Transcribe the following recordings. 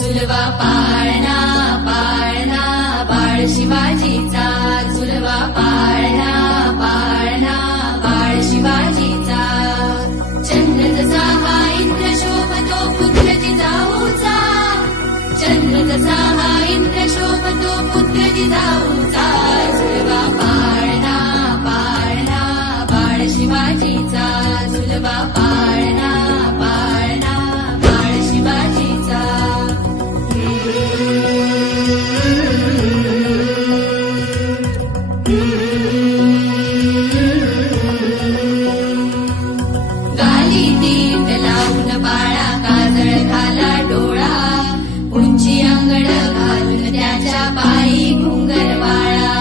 झुलवा पाळणा पाळणा बाळ शिवाजीचा, झुलवा पाळणा पाळणा बाळ शिवाजीचा. चंद्र जसा हा इंद्र शोभतो पुत्र जिजाऊचा, चंद्र जसा हा इंद्र शोभतो पुत्र जिजाऊचा. झुलवा पाळणा पाळणा बाळ शिवाजीचा, झुलवा पाळणा पाळणा बाळ शिवाजीचा. गाली दीट लावून बाळा काजळ घाला डोळा, उंची अंगड घालून त्याच्या पायी घुंगर वाळा.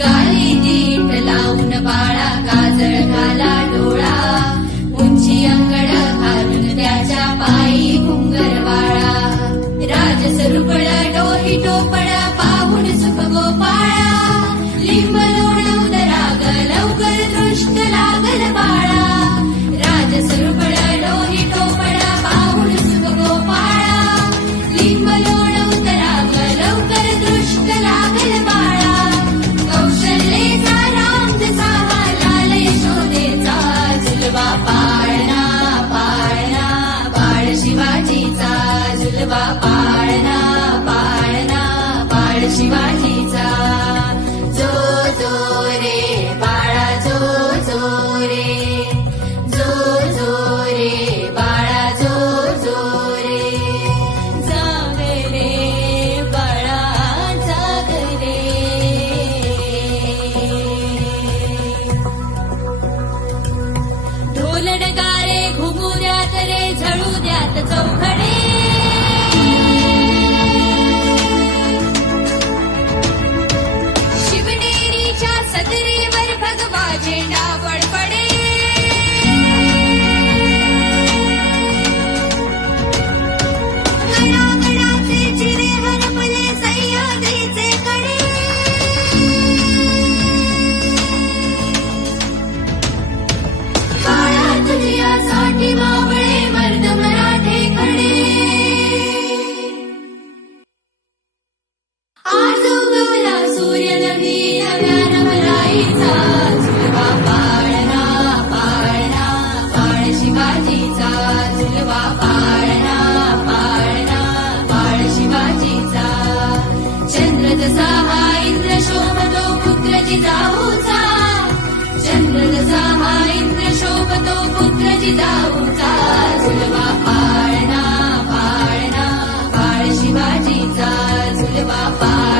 गाली दीट लावून बाळा काजळ घाला डोळा, उंची अंगड घालून त्याच्या पायी घुंगर वाळा. राजसरुपळ डोही टोपळ पाहून सुख गोपाळा, लिंब लोण उदराग लवकर दृष्ट लागल बाळा. राजसरुपळ डोही टोपळ पाहून सुख गोपाळा, लिंब लोण उदराग लवकर दृष्ट लागल बाळा. कौशल्येचा राम जसा हा लाल यशोदेचा, झुलवा पाळणा पाळणा बाळ शिवाजीचा, झुलवा पाळणा पाळणा बाळ शिवाजीचा. जो जो रे बाळा जो जो रे, जो जो रे बाळा जो जो रे. जाग रे बाळा जाग रे, ढोल नगारे घुमू द्यात रे झळू द्यात चौघडे. शिवनेरीच्या सदरीवर भगवा झेंडा बडबडे. गडागडाचे चिरे हरपले सह्याद्रीचे कडे. बाळा तुझ्यासाठी मावळे मर्द मराठे खडे. आज उगवला सूर्य नवी नव्या नवराईचा, झुलवा पाळणा पाळणा बाळ शिवाजीचा, झुलवा पाळणा पाळणा बाळ शिवाजीचा. चंद्र जसा हा इंद्र शोभतो पुत्र जिजाऊचा, चंद्र जसा हा इंद्र शोभतो पुत्र जिजाऊचा. झुलवा पाळणा पाळणा बाळ शिवाजीचा, झुलवा पाळणा